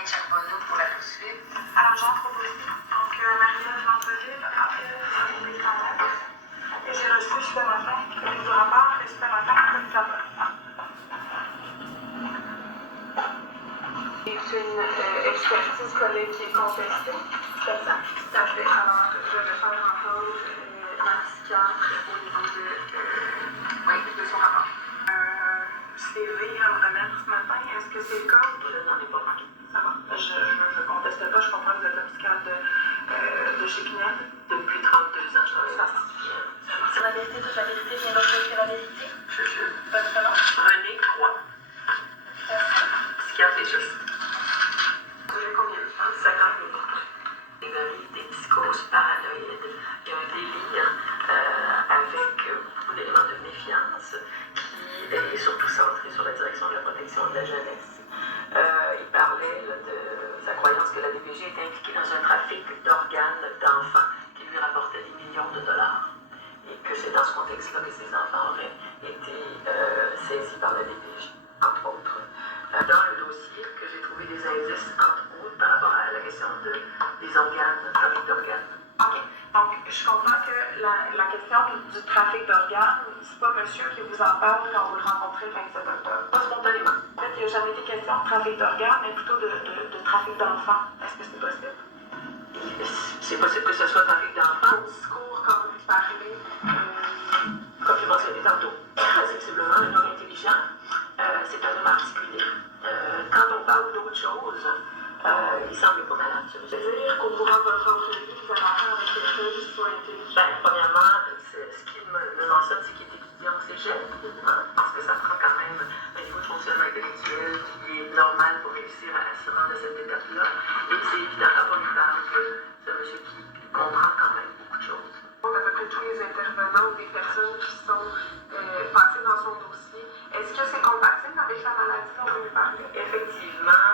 Marie Charbonneau pour la poursuite. Alors, j'entre au dossier. Donc, Marie-Ève Landreville appelle des standards. Et j'ai reçu ce matin du rapport et ce matin un commissaire. C'est une expertise collègue qui est contestée. C'est ça. Tout à fait. Alors, je vais faire en pause ma psychiatre au niveau de son rapport. CV à me remettre ce matin. Est-ce que c'est le cas? Je n'en ai pas manqué. Ça va. Je conteste pas. Je comprends que vous êtes l'hôpital de chez Pinel. Depuis 32 ans, je travaille Ça. C'est la vérité, toute la vérité, vient d'offrir la vérité. Votre nom? René Croix. Psychiatre légiste. Vous avez combien de temps? 50 minutes. Des psychoses paranoïdes. Il y a un délire avec beaucoup d'éléments de méfiance qui est surtout centré sur la direction de la protection de la jeunesse. Il parlait de sa croyance que la DPJ était impliquée dans un trafic d'organes d'enfants qui lui rapportait des millions de dollars. Et que c'est dans ce contexte-là que ces enfants auraient été saisis par la DPJ, entre autres. Dans le dossier, que j'ai trouvé des indices, entre autres, par rapport à la question des organes, trafic d'organes. OK. Donc, je comprends que la question du trafic d'organes, c'est pas monsieur qui vous en parle quand vous le rencontrez le 27 octobre. Pas spontanément. En fait, il n'y a jamais été question de trafic d'organes, mais plutôt de trafic d'enfants. Est-ce que c'est possible? C'est possible que ce soit trafic d'enfants. Au discours, quand vous parlez, Comme je mentionnais tantôt, sensiblement un homme intelligent, c'est un homme articulé. Quand on parle d'autre chose, il semble pas malade. c'est-à-dire qu'au courant de votre entrevue, vous avez affaire avec quelqu'un qui soit intelligent. Premièrement, ce qu'il me mentionne, c'est qu'il est étudiant au cégep, parce que ça prend quand même un niveau de fonctionnement intellectuel qui est normal pour réussir à se rendre à cette étape-là. Et c'est évident quand on lui parle que c'est un monsieur qui comprend quand même beaucoup de choses. À peu près tous les intervenants ou des personnes qui sont passées dans son dossier, est-ce que c'est compatible avec la maladie dont vous lui parlez? Effectivement,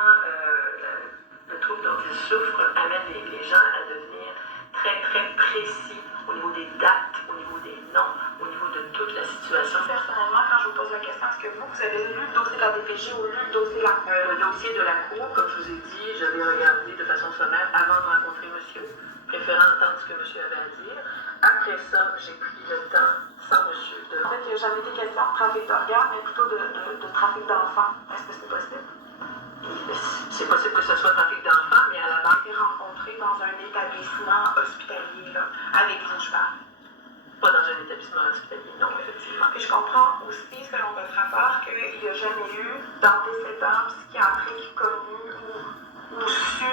le trouble dont il souffre amène les gens à devenir très, très précis au niveau des dates, au niveau des noms, au niveau de toute la situation. Personnellement, quand je vous pose la question, est-ce que vous avez lu le dossier de la DPJ ou lu le dossier de la Le dossier de la Cour, comme je vous ai dit, je l'ai regardé de façon sommaire avant de rencontrer monsieur, préférant entendre ce que monsieur avait à dire. Après ça, j'ai pris le temps, sans monsieur, de... En fait, il n'y a jamais été question de trafic d'organes, mais plutôt de trafic d'enfants. Est-ce que c'est possible? C'est possible que ce soit trafic d'enfants, mais à la base, Été rencontré dans un établissement hospitalier, là, avec vous, je parle. pas dans un établissement hospitalier, non, effectivement. Et je comprends aussi, selon votre rapport, qu'il n'y a jamais eu d'antécédent psychiatrique connu ou su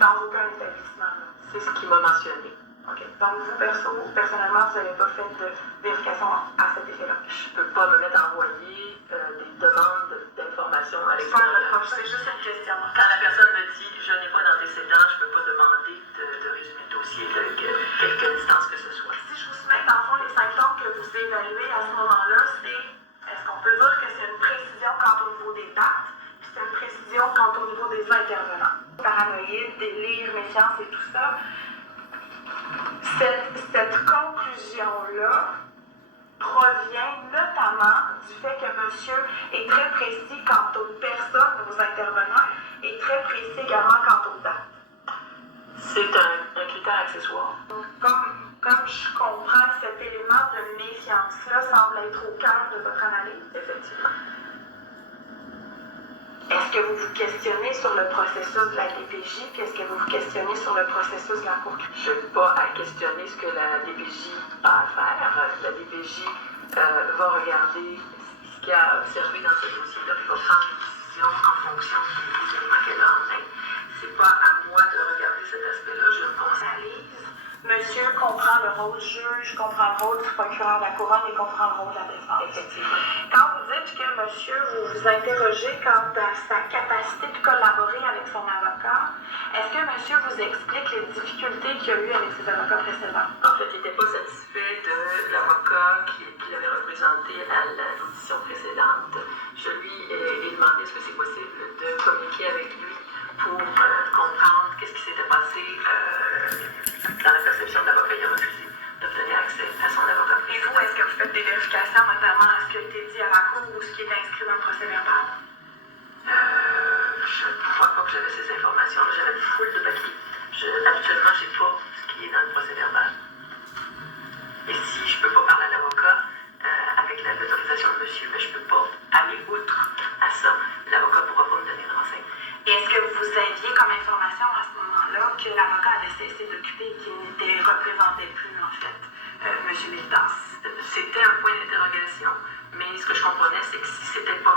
dans aucun établissement. C'est ce qu'il m'a mentionné. OK. Donc, vous, personnellement, vous n'avez pas fait de vérification à cet effet-là? Je ne peux pas me mettre à envoyer des demandes d'informations à C'est pas un l'extérieur. reproche, c'est juste une question. Quand la personne me dit je n'ai pas d'antécédent, je ne peux pas demander de résumer le dossier de quelque distance que ce soit. Si je vous soumets, dans le fond, les symptômes que vous évaluez à ce moment-là, c'est, est-ce qu'on peut dire que c'est une précision quant au niveau des dates, puis c'est une précision quant au niveau des intervenants? Paranoïde, délire, méfiance et tout ça. Cette conclusion-là provient notamment du fait que monsieur est très précis quant aux personnes, aux intervenants, et très précis également quant aux dates. C'est un critère accessoire. Comme je comprends que cet élément de méfiance-là semble être au cœur de votre analyse, Effectivement. est-ce que vous vous questionnez sur le processus de la DPJ, puis est-ce que vous vous questionnez sur le processus de la Cour? Je n'ai pas à questionner ce que la DPJ a à faire. La DPJ va regarder ce qu'elle a observé dans ce dossier-là, puis va prendre une décision en fonction des éléments qu'elle a en main. C'est pas à moi de regarder cet aspect-là, je le constate. Monsieur comprend le rôle du juge, comprend le rôle du procureur de la couronne et comprend le rôle de la défense. Effectivement. Quand vous dites que monsieur, vous vous interrogez quant à sa capacité de collaborer avec son avocat, est-ce que monsieur vous explique les difficultés qu'il a eues avec ses avocats précédents? En fait, il n'était pas satisfait de l'avocat qu'il avait représenté à l'audition précédente. Je lui ai demandé est-ce que c'est possible de communiquer avec lui pour comprendre qu'est-ce qui s'était passé dans la perception de l'avocat. Il a refusé d'obtenir accès à son avocat. Et vous, est-ce que vous faites des vérifications, notamment à ce qui a été dit à la Cour ou ce qui est inscrit dans le procès verbal? Je ne crois pas que Habituellement, je n'ai pas ce qui est dans le procès verbal. Et si je ne peux pas parler à l'avocat, avec l'autorisation de monsieur, je ne peux pas aller outre à ça. L'avocat ne pourra pas me donner de renseignements. Et est-ce que vous aviez comme information à ce moment-là que l'avocat avait cessé d'occuper et qu'il n'était représentait plus, en fait, monsieur Militance? C'était un point d'interrogation, mais ce que je comprenais, c'est que si c'était pas